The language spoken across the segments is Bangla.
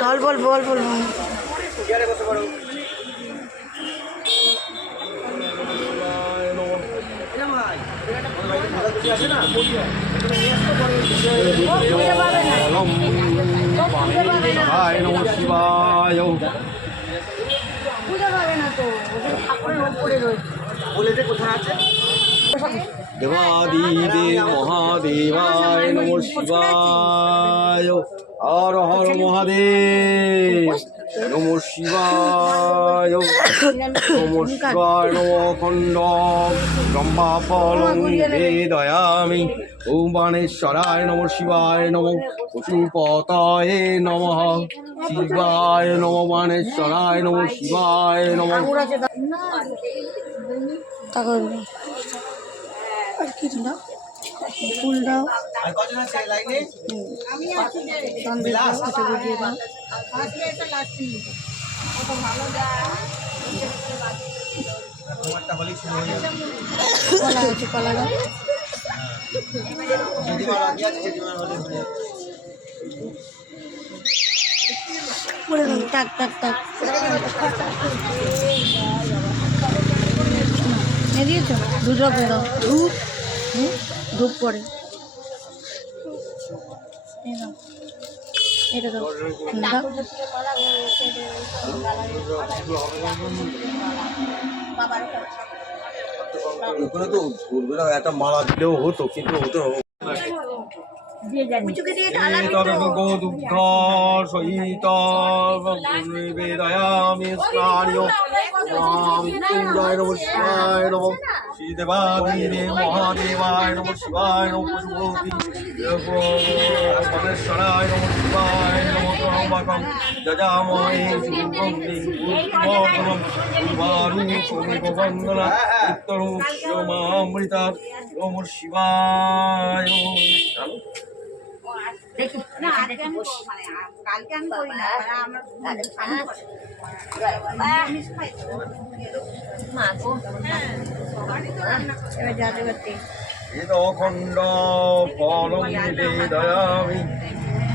চল বল বল বল দেবাদিদেব মহাদেবায় নমঃ শিবায়। হর হর মহাদেব নমঃ শিবায়। নমঃ শিবায় নম খণ্ড ব্রহ্মাফলং বেদয়ামি। ওম বাণেশ্বরায় নমঃ শিবায় নম। পশুপতয়ে নমঃ শিবায় নম। বাণেশ্বরায় নমঃ শিবায় নম। আর কি না ফুল দাও সন্দেশ দাও এটা বুঝিয়ে দাও কলা আছে কলা দাও টাক টাক টাক দিয়েছ দুটো দাও ধূপ ধূপ করে এটা দাও ওখানে তো ঘুরবে না, একটা মালা দিলেও হতো, কিন্তু হতো বেদয়ামি স্নানীয় মৃত্যুঞ্জয় নমঃ শিবায় নমঃ। শ্রীদেবাদিদেব মহাদেবায় নমঃ শিবায় নমঃ। পশুপতি গণেশ্বরায় নমঃ শিবায় নমঃ। ত্রম্বকং যজামহে সুগন্ধিং পুষ্টিবর্ধনং উর্বারুকমিব বন্দনা উত্তরমুখ্যমামৃতা নমঃ শিবায়। দেখি না আজকে আমি মানে কালকে আমি করি না আমরা খণ্ড ফলং বেদয়ামি।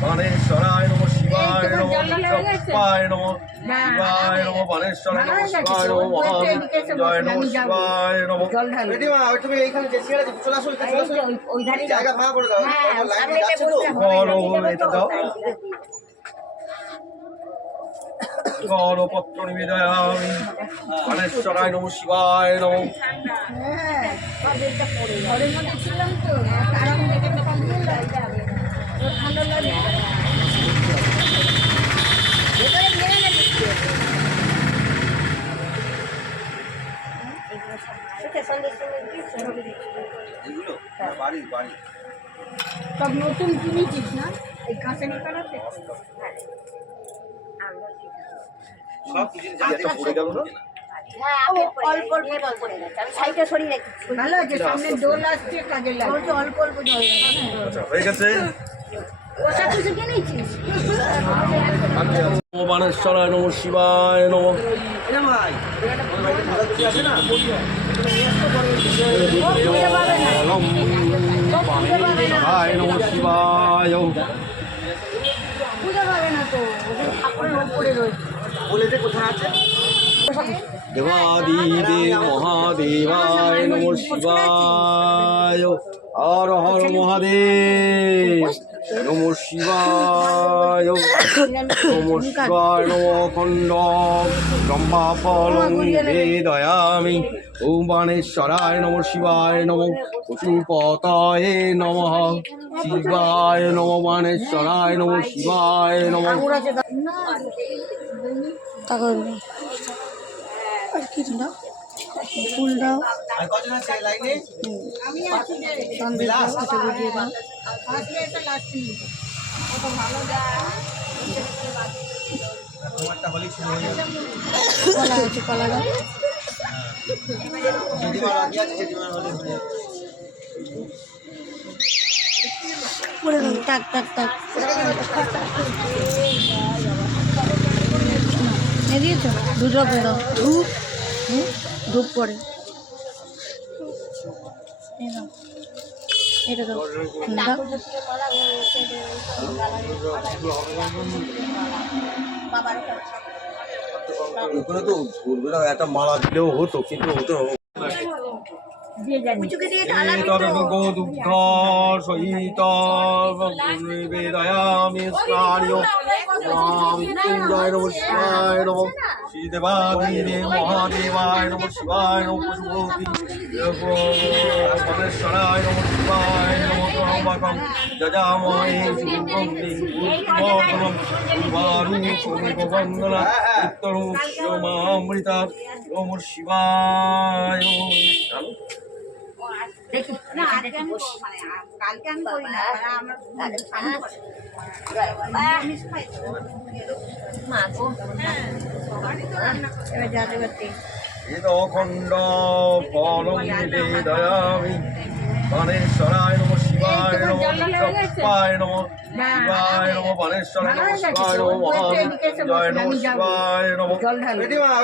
বাণেশ্বরায় নমঃ শিবায় নমঃ। চপ্পায় নমঃ শিবায় নমঃ। বাণেশ্বরায় নমঃ শিবায় নমঃ। মহামৃত্যুঞ্জয় নমঃ শিবায় নমঃ। এটা দাও গণপত্র নিবেদয়ামি। বাণেশ্বরায় নমঃ শিবায় নমঃ। সব নতুন কিনেছিস না এই কাঁচা নিকালাতে অল্প অল্প পড়ে গেছে আমি সাইডে সরিয়ে রেখেছি ভালো আছে সামনে দোল আসছে কাজে লাগে অল্প অল্প জল হয়ে গেছে। ওটা কিছু কিনেছিস বাণেশ্বরায় নমঃ শিবায় নমঃ। নমঃ শিবায়। বুঝতে পারে না তো ঠাকুরের উপরে রয়েছে কোথায় আছে দেবাদিদেব মহাদেবায় নমঃ শিবায়। হর হর মহাদেব নমঃ শিবায়। নমঃ শিবায় নম খণ্ড ব্রহ্মাফলং বেদয়ামি। ওম বাণেশ্বরায় নমঃ শিবায় নমঃ। পশুপতয়ে নমঃ শিবায় নম। বাণেশ্বরায় নমঃ শিবায় নমঃ। আর কি না ফুল দাও সন্দেশ দাও এটা বুঝিয়ে দাও কলা আছে কলা দাও টাক টাক টাক দিয়েছ দুটো দাও ধূপ ধূপ করে এটা দাও ওখানে তো ধরবে না, একটা মালা দিলেও হতো, কিন্তু হতো উঁচুকে দিয়ে ঢালা দিত। দুগ্ধ সহিত নিবেদয়ামি স্নানীয় মৃত্যুঞ্জয় নম শিবায় নম শ্রীদেবাদিনে মহাদেবায় নম শিবায় নম পশুপতি গণেশ্বরায় নম শিবায় নম ত্রম্বকম যজামহে সুগন্ধিম বন্দনা উত্তরমৃতা নম শিবায়। দেখি না আজকে আমি মানে কালকে আমি করি না আমার আমি খাই মা গো এবার যাতে করতে অখণ্ড ফলম নিবেদয়ামি বাণেশ্বরায় নম শিবায় নম চপ্পায় নম শিবায় নম বাণেশ্বরায় নম শিবায় নম মহাজয় নম শিবায় নম।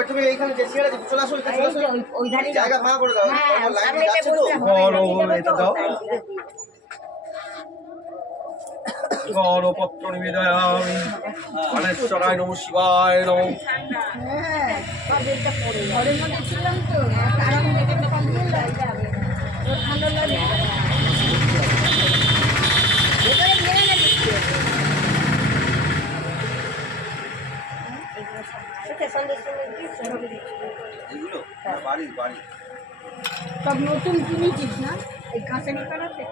তুমি এইখানে যে ছেড়ে দিচ্ছ, চলে আসো, চলে আসো। ওই ধারে জায়গা ভাঙা করে দাও, লাইন যাচ্ছে তো। এটা দাও গণপত্র নিবেদয়ামি বাণেশ্বরায় নম শিবায় নম। ঘরের মধ্যে ছিলাম তো আরাম দেখে যাবে ঠান্ডা লাগে ভেতরে মেরে না দিচ্ছে বাড়ি বাড়ি সব নতুন কিনেছিস না এই কাঁচা নিকালাতে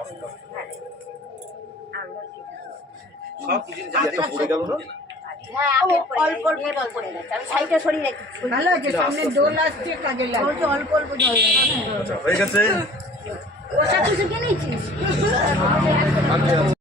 সব কিছু একটা পড়ে গেল না। অল্প অল্প জল পড়ে গেছে আমি সাইডে সরিয়ে রেখেছি ভালো আছে সামনে দোল আসছে কাজে লাগে অল্প অল্প জল আচ্ছা হয়ে গেছে। ওষা কিছু কিনেছিস আচ্ছা